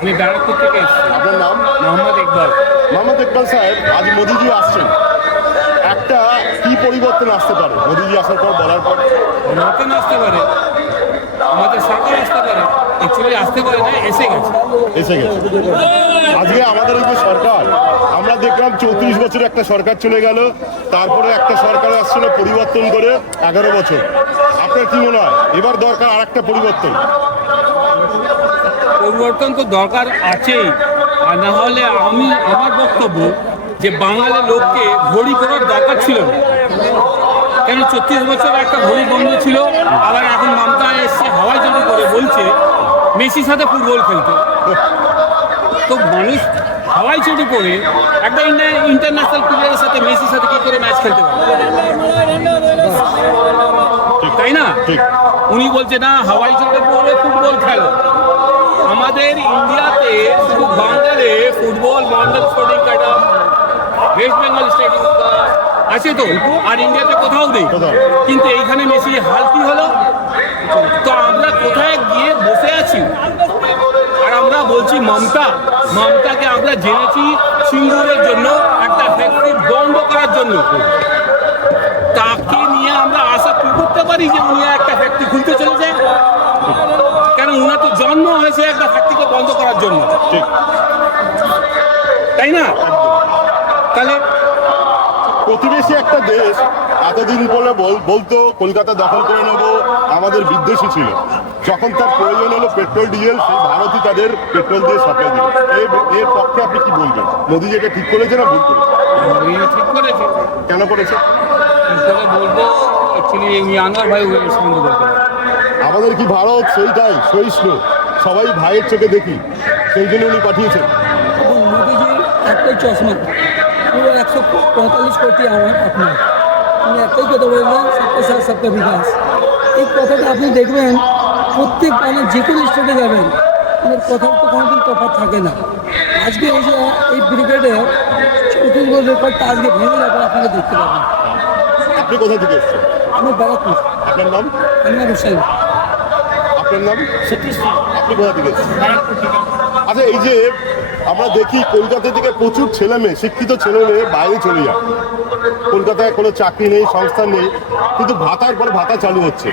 আমি ব্যারাকপুর থেকে এসেছি। আপনার নাম? মোহাম্মদ ইকবাল। মোহাম্মদ ইকবাল সাহেব, আজ মোদিজি আসছেন, একটা কি পরিবর্তন আসতে পারে মোদিজি আসার পর, বলার পর? নতুন আসতে পারে, আমাদের সরকার আসতে পারে, অ্যাকচুয়ালি আসতে পারে না, এসে গেছে। এসে গেছে। আজকে আমাদের এই যে সরকার, আমরা দেখলাম 34 বছর একটা সরকার চলে গেল, তারপরে একটা সরকার আসছিল পরিবর্তন করে 11 বছর। আপনার কি মনে হয় এবার দরকার আর একটা পরিবর্তন? পরিবর্তন তো দরকার আছেই, আর না হলে আমার বক্তব্য যে বাঙালি লোককে ঘড়ি করার দরকার ছিল না। কেন 34 বছর একটা ঘড়ি বন্ধ ছিল, আবার এখন মমতা এসে হাওয়াই চটি করে বলছে মেসির সাথে ফুটবল খেলতে। তো মানুষ হাওয়াই চটি করে একটা ইন্টারন্যাশনাল প্লেয়ারের সাথে মেসির সাথে কি করে ম্যাচ খেলতে পারে, তাই না? উনি বলছে না হাওয়াই চটি করে ফুটবল খেলো। আমাদের ইন্ডিয়াতে শুধু বাঙালি ফুটবল মন্ডল sporting club, West Bengal stadium আছে তো, আর ইন্ডিয়াতে কোথাও নেই। কিন্তু এইখানে মেসি হাল কি হলো? তো আমরা কোথায় গিয়ে বসে আছি? আর আমরা বলছি মমতাকে আমরা জেনেছি সিঙ্গুরের জন্য, একটা ফ্যাক্টরি বন্ধ করার জন্য। তাকে নিয়ে আমরা আশা কি করতে পারি যে উনি একটা ফ্যাক্টরি খুলতে চলে যায়? কেন উনার তো জন্ম হয়েছে একটা ফ্যাক্টরিকে বন্ধ করার জন্য, তাই না? তাহলে প্রতিবেশী একটা দেশ এতদিন বলে বলতো কলকাতা দখল করে নেব, আমাদের বিদ্বেষী ছিল। যখন তার প্রয়োজন হলো পেট্রোল ডিজেল, সেই ভারতই তাদের পেট্রোল দিয়ে সাপ্লাই দিল। এর পক্ষে আপনি কি বলবেন? মোদি যেটা ঠিক করেছে না ভুল করেছে? ঠিক করেছে। কেন করেছে? বলবো অ্যাকচুয়ালি আনোয়ার ভাই সঙ্গে দরকার। আমাদের কি ভারত সেইটাই সহিষ্ণু, সবাই ভাইয়ের চোখে দেখি, সেই জন্য উনি পাঠিয়েছেন। এবং মোদিজির একটাই চশমা, পুরো 145 কোটি আমার আপনার, উনি একটাই কথা বললেন, সবকে সাথ সবকা বিকাশ। এই কথাটা আপনি দেখবেন প্রত্যেক মানে যে কোনো স্টেটে যাবেন, ওদের কথার তো কোনোদিন তফাৎ থাকে না। আজকে এই যে এই ব্রিগেডে 34 বছর রেকর্ডটা আজকে ভেঙে যাবে, আপনারা দেখতে পাবেন। আপনি কোথা থেকে এসছেন? আমি ব্যারাকপুর। আপনার নাম? আনোয়ার হোসেন। আপনার নাম? সতীশ। আপনি কোথা থেকে এসছেন? ব্যারাকপুর থেকে। আচ্ছা, এই যে আমরা দেখি কলকাতা থেকে প্রচুর ছেলে মেয়ে, শিক্ষিত ছেলে মেয়ে বাইরে চলে যায়, কলকাতায় কোনো চাকরি নেই, সংস্থান নেই, কিন্তু ভাতার পর ভাতা চালু হচ্ছে।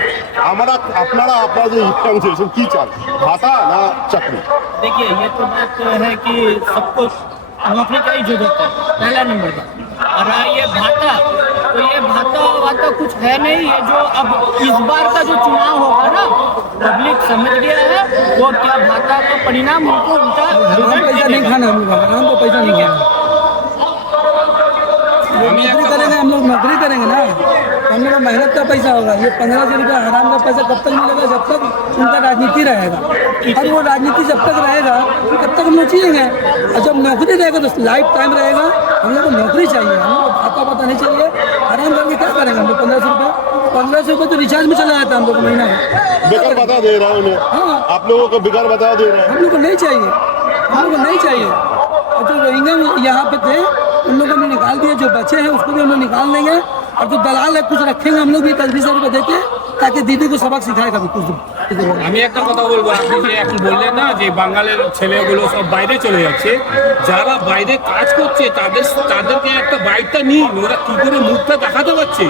আপনারা যে ইনকাম সব কি চান, भाता ना चाकरी? देखिए ये तो बात है कि सबको नौकरी का ही जरूरत है, पहला नंबर का। और रहा ये भाता, तो ये भाता वाता कुछ है नहीं। ये जो अब इस बार का जो चुनाव होगा ना, पब्लिक समझ गया है वो क्या भाता का परिणाम उनको उल्टा पैसा नहीं खाना, हम लोग आराम को पैसा नहीं खाना। नौकरी करेंगे हम लोग, नौकरी करेंगे ना, हम लोग का मेहनत का पैसा होगा। ये 1500 रुपया आराम का पैसा कब तक मिलेगा? जब तक उनका राजनीति रहेगा। और वो राजनीति जब तक रहेगा तब तक हम लोग जिएंगे। और जब नौकरी रहेगा तो लाइफ टाइम रहेगा। हम लोग को नौकरी चाहिए, हम लोग को खाता नहीं चाहिए। आराम करके क्या करेंगे हम लोग? 1500 रुपये तो रिचार्ज में चला जाता है हम लोग को महीना में। बेकार बता दे रहा हूँ मैं। हाँ, आप लोगों को बेकार बता दे रहा हूँ। हम लोग को नहीं चाहिए, हम लोग को नहीं चाहिए। और जो रोहिंग्या यहाँ पे थे उन लोगों ने निकाल दिए, जो बचे हैं उसको भी हम लोग निकाल देंगे। और जो दलाल है कुछ रखेंगे हम लोग भी 10-20 रुपये देके, ताकि दीदी को सबक सिखाएगा भी कुछ दिन। আমি একটা কথা বলবো, আপনি যে এখন বললেন না যে বাঙালির ছেলেগুলো সব বাইরে চলে যাচ্ছে, যারা বাইরে কাজ করছে তাদেরকে একটা বাইকটা নিন, ওরা কি করে মুখটা দেখাতে পারছে?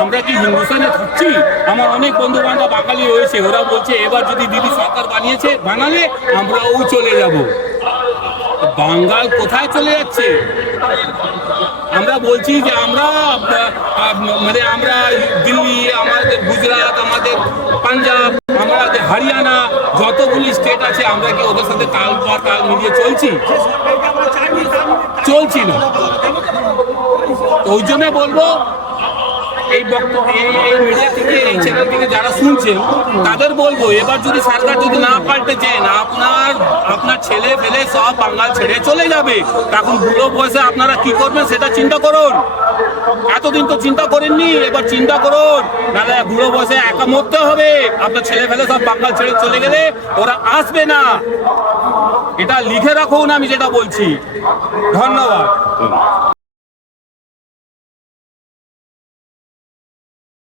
আমরা কি হিন্দুস্তানে থাকছি? আমার অনেক বন্ধু বান্ধব বাঙালি হয়েছে, ওরা বলছে এবার যদি দিদি সরকার বানিয়েছে বাঙালি, আমরাও চলে যাব। বাঙাল কোথায় চলে যাচ্ছে? আমরা বলছি যে আমরা দিল্লি, আমাদের গুজরাট, আমাদের পাঞ্জাব, আমাদের হরিয়ানা, যতগুলি স্টেট আছে, আমরা কি ওদের সাথে তাল মিলিয়ে চলছি না? ওই জন্য বলবো এই বক্তব্য এই মিডিয়া থেকে, এই চ্যানেল থেকে যারা শুনছেন তাদের বলবো, এবার যদি সরকার যদি না পাল্টে যায় না, আপনার ছেলে ফেলে সব বাঙাল ছেড়ে চলে যাবে। তখন বুড়ো বয়সে আপনারা কি করবেন সেটা চিন্তা করুন। এতদিন তো চিন্তা করেননি, এবার চিন্তা করুন, নাহলে বুড়ো বয়সে একা মরতে হবে। আপনার ছেলে ফেলে সব বাঙাল ছেড়ে চলে গেলে ওরা আসবে না। এটা লিখে রাখুন আমি যেটা বলছি। ধন্যবাদ।